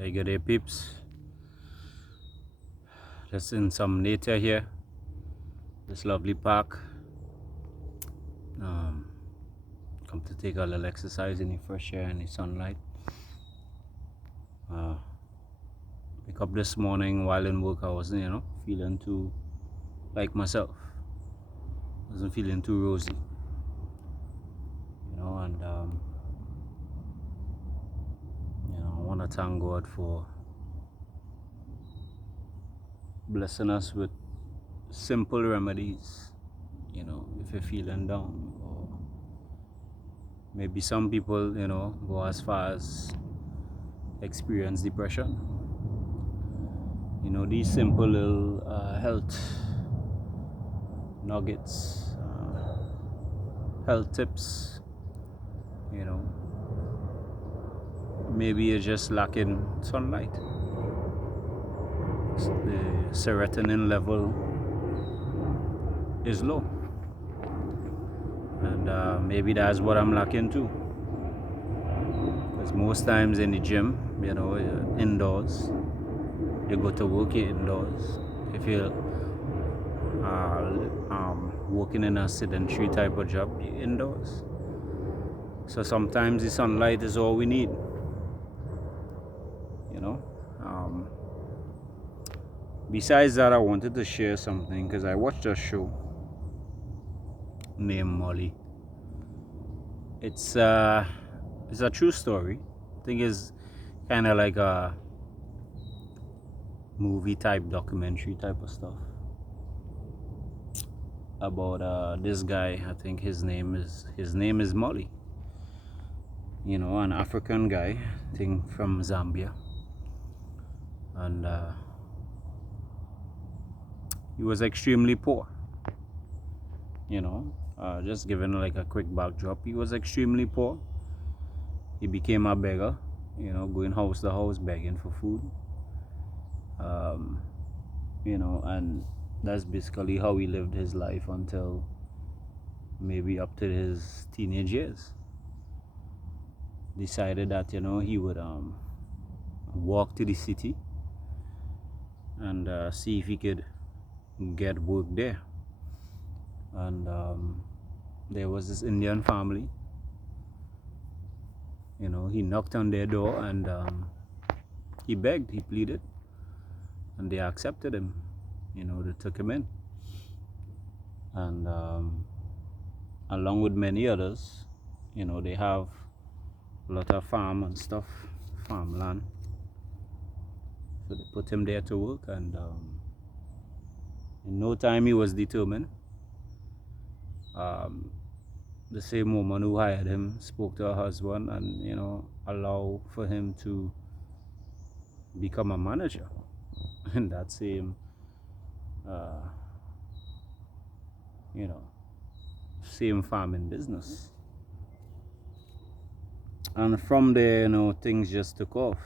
Hey, good day, peeps. Just in some nature here. This lovely park. Um, Come to take a little exercise in the fresh air and the sunlight. Uh, Wake up this morning while in work. I wasn't, feeling too like myself. Wasn't feeling too rosy. And I want to thank God for blessing us with simple remedies. If you're feeling down, or maybe some people, go as far as experience depression. These simple little health nuggets, health tips, you know, maybe you're just lacking sunlight. The serotonin level is low, and maybe that's what I'm lacking too. Because most times in the gym, you're indoors. You go to work, you're indoors. If you're working in a sedentary type of job, you're indoors. So sometimes the sunlight is all we need. Besides that, I wanted to share something because I watched a show named Mully. It's a true story. I think it's kind of like a movie type, documentary type of stuff about this guy. I think his name is Mully. An African guy, I think from Zambia, and he was extremely poor. Just giving like a quick backdrop, he was extremely poor. He became a beggar, going house to house begging for food. And that's basically how he lived his life until maybe up to his teenage years. Decided that he would walk to the city and see if he could get work there. And there was this Indian family. He knocked on their door and he begged, he pleaded, and they accepted him. They took him in, and along with many others, they have a lot of farm and stuff, farmland. So they put him there to work, and in no time he was determined. The same woman who hired him spoke to her husband and allow for him to become a manager in that same uh, same farming business. And from there, things just took off.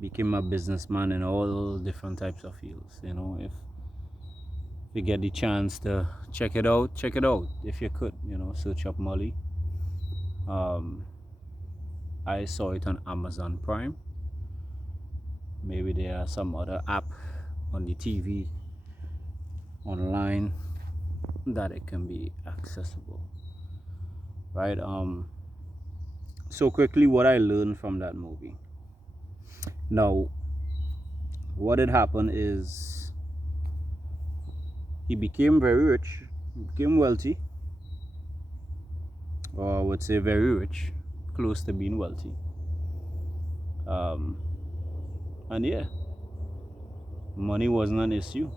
Became a businessman in all different types of fields. If you get the chance to check it out if you could. Search up Mully. I saw it on Amazon Prime. Maybe there are some other app on the TV online that it can be accessible, right? So quickly, what I learned from that movie. Now, what had happened is he became very rich, became wealthy, or I would say very rich, close to being wealthy. And yeah, money wasn't an issue,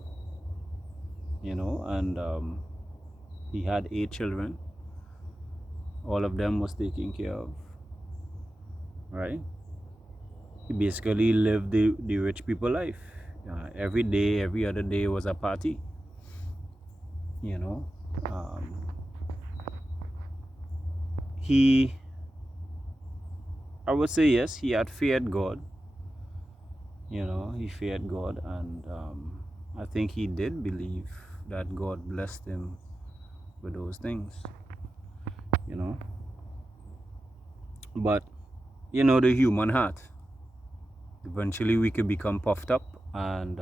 and he had 8 children. All of them was taken care of, right? He basically lived the rich people life. Every day, every other day was a party. He, I would say yes, he had feared God. He feared God, and I think he did believe that God blessed him with those things. But the human heart, Eventually we could become puffed up, and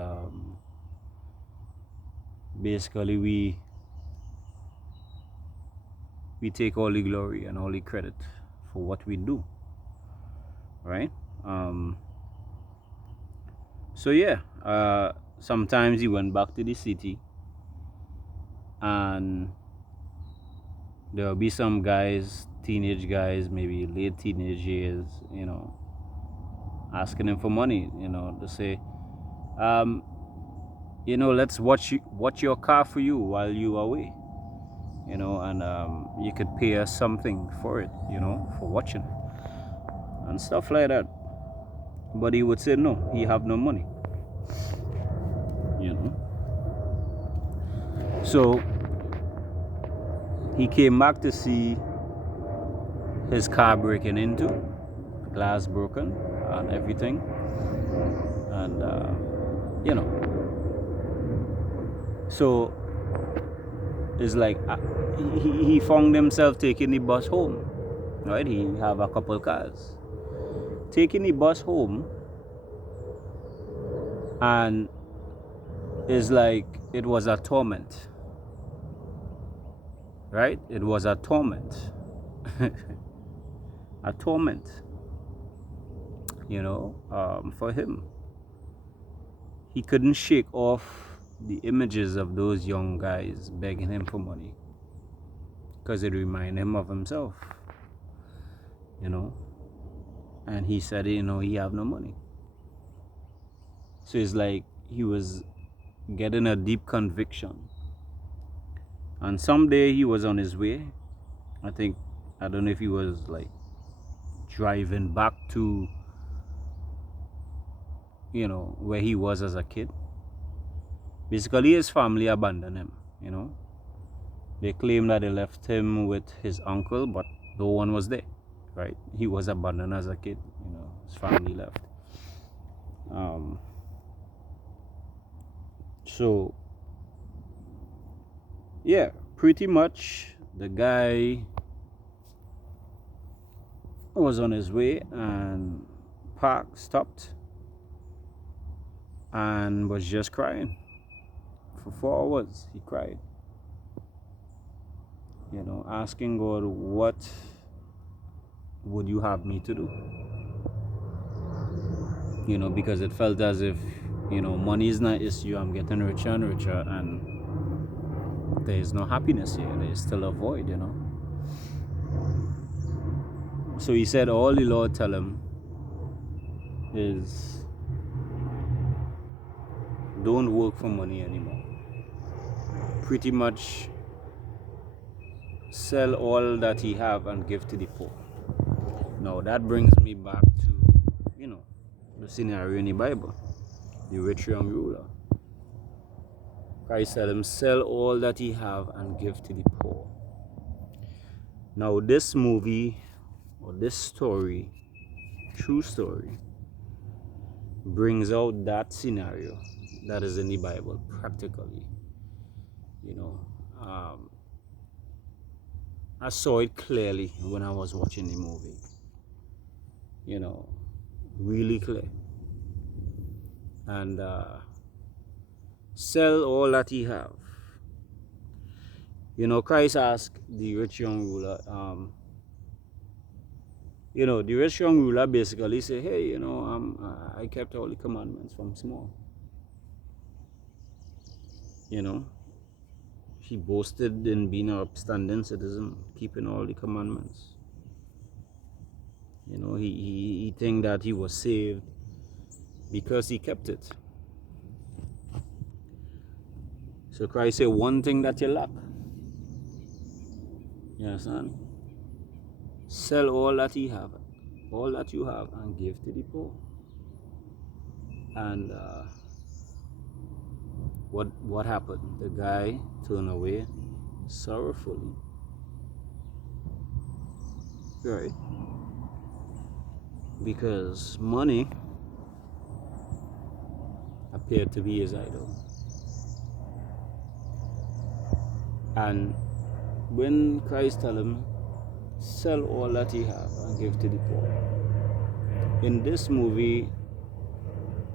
basically we take all the glory and all the credit for what we do, right? So yeah, sometimes he went back to the city, and there'll be some guys, teenage guys, maybe late teenage years, asking him for money, to say, let's watch your car for you while you are away, and you could pay us something for it, for watching and stuff like that. But he would say no, he have no money, you know. So he came back to see his car breaking into, glass broken and everything, and so it's like he found himself taking the bus home, right? He have a couple cars, taking the bus home, and it's like it was a torment, right? It was a torment. A torment, for him. He couldn't shake off the images of those young guys begging him for money, because it reminded him of himself, and he said, he have no money. So it's like he was getting a deep conviction. And someday he was on his way, I don't know if he was like driving back to where he was as a kid. Basically his family abandoned him. They claim that they left him with his uncle, but no one was there, right? He was abandoned as a kid. His family left. So yeah, pretty much the guy was on his way and stopped and was just crying for 4 hours. He cried, asking God, what would you have me to do? Because it felt as if money is not an issue. I'm getting richer and richer, and there is no happiness here. There is still a void. So he said all the Lord tell him is, don't work for money anymore. Pretty much sell all that he have and give to the poor. Now that brings me back to the scenario in the Bible, the rich young ruler. Christ said him, sell all that he have and give to the poor. Now this movie, or this story, true story, brings out that scenario that is in the Bible practically. I saw it clearly when I was watching the movie. Really clear. And sell all that he have. Christ asked the rich young ruler, the rich young ruler basically said, hey, I kept all the commandments from small. He boasted in being an upstanding citizen, keeping all the commandments. He think that he was saved because he kept it. So Christ said, one thing that you lack. You understand? Sell all that you have, and give to the poor. And what happened? The guy turned away sorrowfully. Right? Because money appeared to be his idol. And when Christ told him, sell all that he have and give to the poor, in this movie,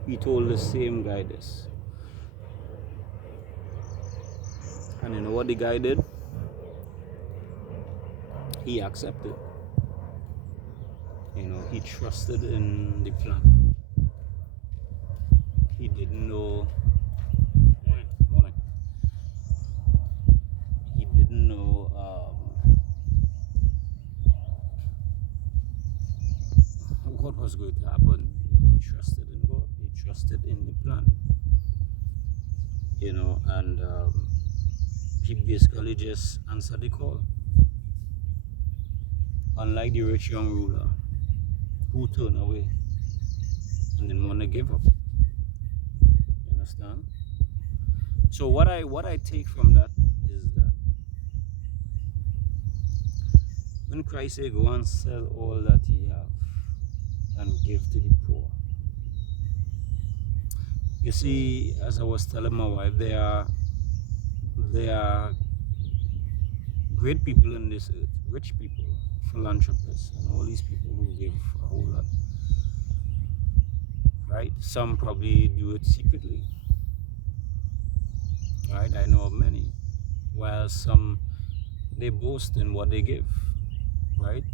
he told the same guy this. And you know what the guy did? He accepted. You know, he trusted in the plan. He didn't know. Morning. He didn't know what was going to happen. But he trusted in God. He trusted in the plan. You know, and he basically just answered the call. Unlike the rich young ruler who turned away and didn't want to give up. You understand? So what I take from that is that when Christ said, go and sell all that ye have and give to the poor. You see, as I was telling my wife, there are great people in this earth, rich people, philanthropists, and all these people who give a whole lot. Right? Some probably do it secretly. Right? I know of many. While some, they boast in what they give. Right?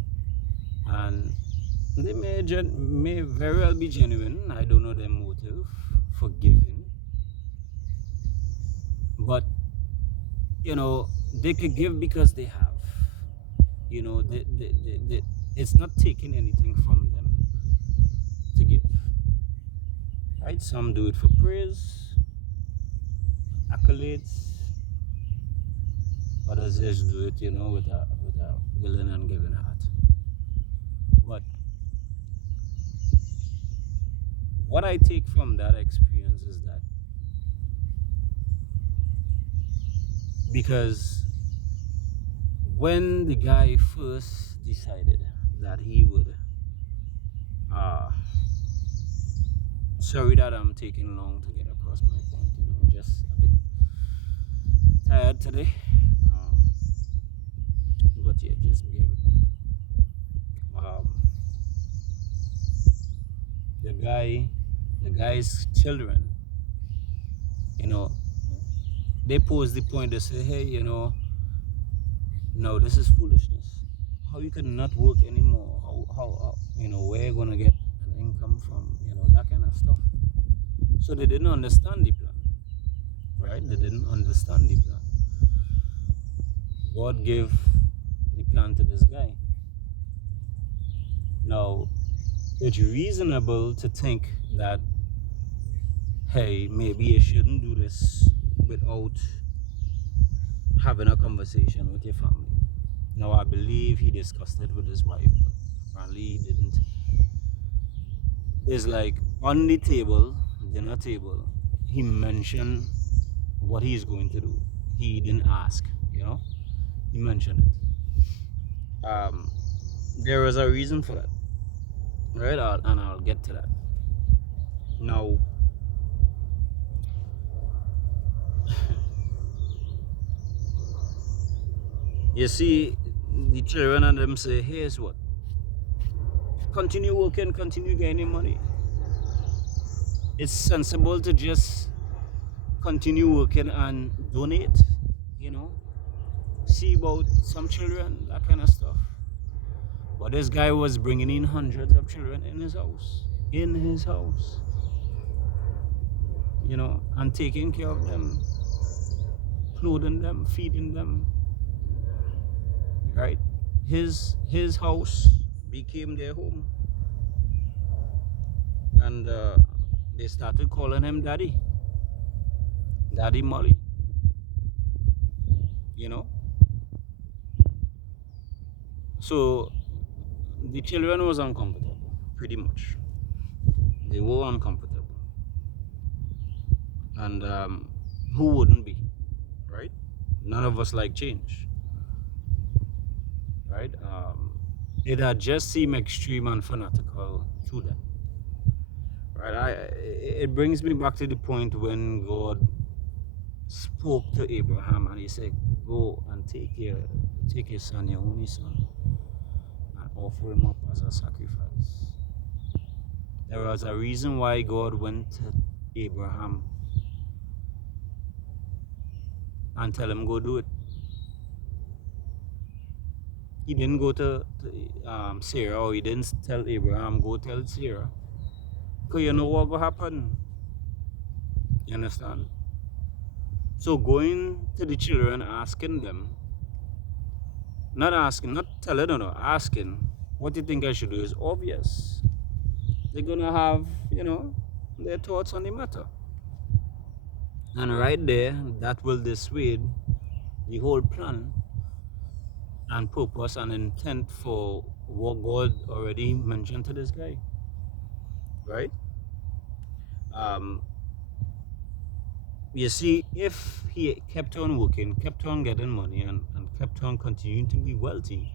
And they may very well be genuine. I don't know their motive for giving. But, you know, they could give because they have. You know, it's not taking anything from them to give. Right? Some do it for praise, accolades. Others just do it, you know, with a willing and giving heart. But what I take from that experience is that because when the guy first decided that he would sorry that I'm taking long to get across my point, you know, just a bit tired today, but yeah, just bear with me. The guy's children, you know, they pose the point. They say, hey, you know, no, this is foolishness. How you can not work anymore? How you know, where you gonna get an income from? You know, that kind of stuff. So they didn't understand the plan, right? They didn't understand the plan. God gave the plan to this guy. Now, it's reasonable to think that, hey, maybe you shouldn't do this without having a conversation with your family. Now, I believe he discussed it with his wife, but apparently he didn't. It's like on the table, dinner table, he mentioned what he's going to do. He didn't ask, you know, he mentioned it. There was a reason for that, right? And I'll get to that. Now, you see, the children and them say, here's what, continue working, continue gaining money. It's sensible to just continue working and donate, you know, see about some children, that kind of stuff. But this guy was bringing in hundreds of children in his house, you know, and taking care of them, clothing them, feeding them, right? His house became their home, and they started calling him Daddy Mully, you know. So the children was uncomfortable, pretty much. They were uncomfortable, and who wouldn't be, right? None of us like change, right? It had just seemed extreme and fanatical to them, right? It brings me back to the point when God spoke to Abraham and he said, go and take your son, your only son, and offer him up as a sacrifice. There was a reason why God went to Abraham and tell him go do it. He didn't go to Sarah, or he didn't tell Abraham, go tell Sarah. Because you know what will happen. You understand? So going to the children, asking them, not telling them, no, asking, what do you think I should do is obvious. They're going to have, their thoughts on the matter. And right there, that will dissuade the whole plan and purpose and intent for what God already mentioned to this guy. Right? You see, if he kept on working, kept on getting money, and kept on continuing to be wealthy,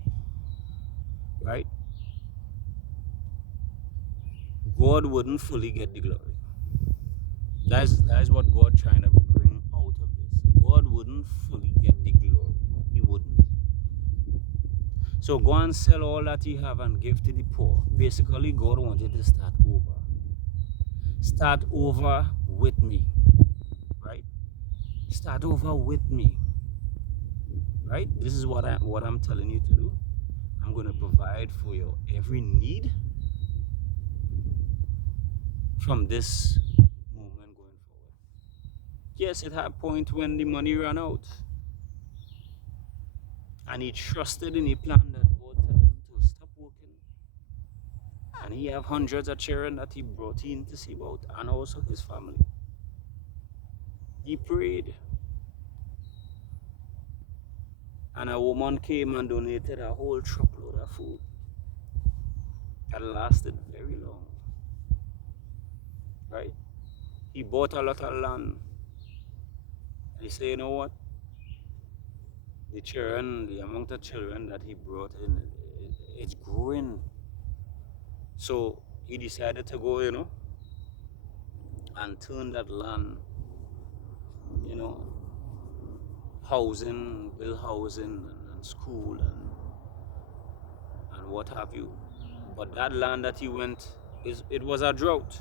right, God wouldn't fully get the glory. That's what God trying to bring out of this. God wouldn't fully get the glory. He wouldn't. So go and sell all that you have and give to the poor. Basically, God wanted to start over. Start over with me. Right? Start over with me. Right? This is what I'm telling you to do. I'm going to provide for your every need from this moment going forward. Yes, it had a point when the money ran out. And he trusted in the plan that God told him to stop working. And he have hundreds of children that he brought in to see about, and also his family. He prayed. And a woman came and donated a whole truckload of food. That lasted very long. Right? He bought a lot of land. And he said, you know what? The amount of children that he brought in, it's growing. So he decided to go, and turn that land, build housing and school and what have you. But that land that he went, it was a drought.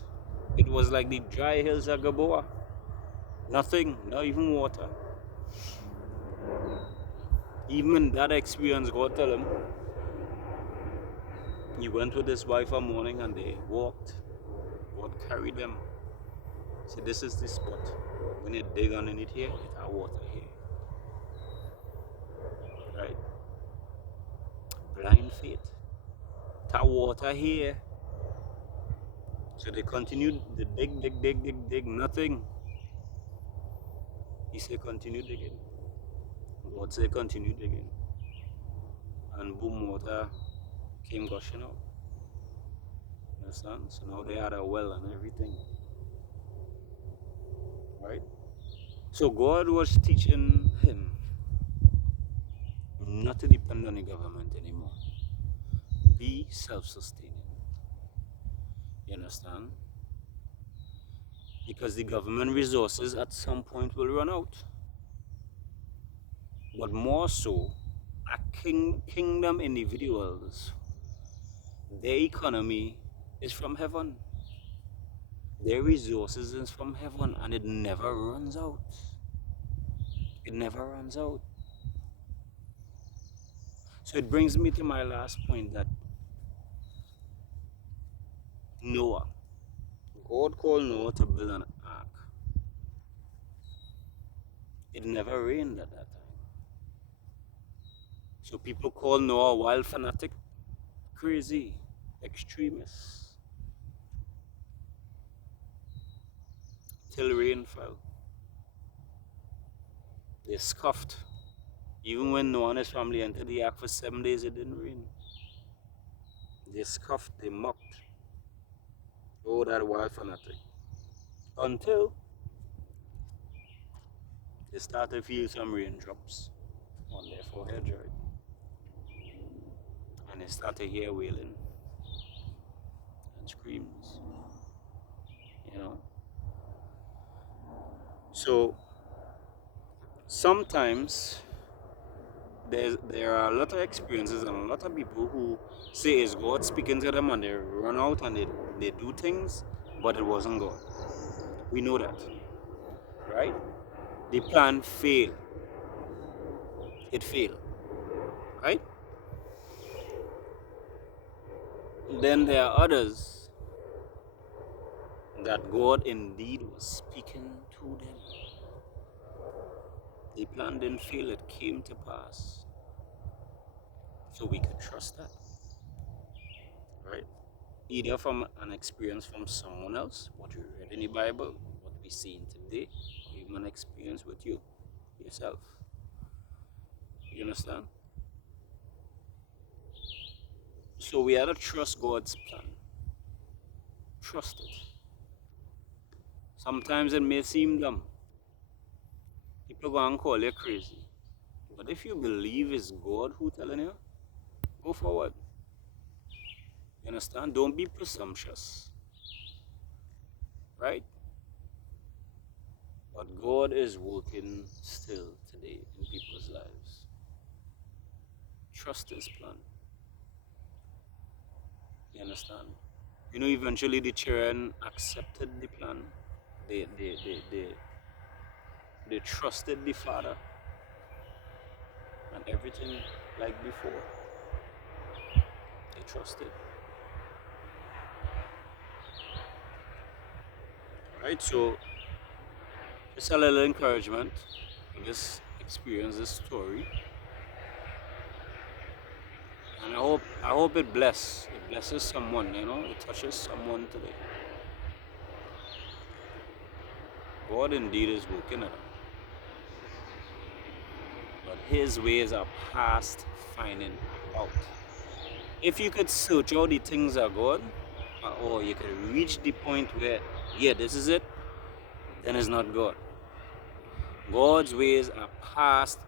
It was like the dry hills of Gaboa. Nothing, not even water. Even that experience, God tell him, he went with his wife one morning and they walked. God carried them. So this is the spot. When you dig underneath here, it has water here. Right? Blind faith. It has water here. So they continued to dig, nothing. He said, continue digging. God said, continue digging. And boom, water came gushing out. Understand? So now they had a well and everything. Right? So God was teaching him not to depend on the government anymore. Be self-sustaining. You understand? Because the government resources at some point will run out. But more so, a kingdom individuals, their economy is from heaven. Their resources is from heaven, and it never runs out. It never runs out. So it brings me to my last point, that Noah. God called Noah to build an ark. It never rained at that time. So people call Noah a wild fanatic, crazy, extremist. Till rain fell. They scoffed. Even when Noah and his family entered the ark for 7 days, it didn't rain. They scoffed, they mocked. Oh, that wild fanatic. Until they started to feel some raindrops on their forehead, right? And they started to hear wailing and screams. So sometimes there are a lot of experiences and a lot of people who say it's God speaking to them and they run out and they do things, but it wasn't God. We know that, right? The plan failed. It failed, right? Then there are others that God indeed was speaking to them. The plan didn't fail, it came to pass. So we could trust that, right? Either from an experience from someone else, what we read in the Bible, what we see in today, or even an experience with you, yourself. You understand? So we have to trust God's plan. Trust it. Sometimes it may seem dumb. People go and call you crazy. But if you believe it's God who telling you, go forward. You understand? Don't be presumptuous. Right? But God is working still today in people's lives. Trust His plan. You understand? You know, eventually the children accepted the plan. They trusted the father and everything like before. They trusted. Right? So it's a little encouragement in this experience, this story. And I hope it blesses someone, it touches someone today. God indeed is working at it. But His ways are past finding out. If you could search all the things of God, or you could reach the point where, yeah, this is it, then it's not God. God's ways are past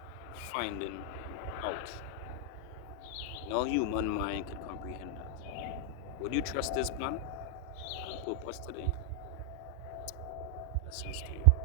finding out. No human mind can comprehend that. Would you trust His plan and purpose today? Blessings to you.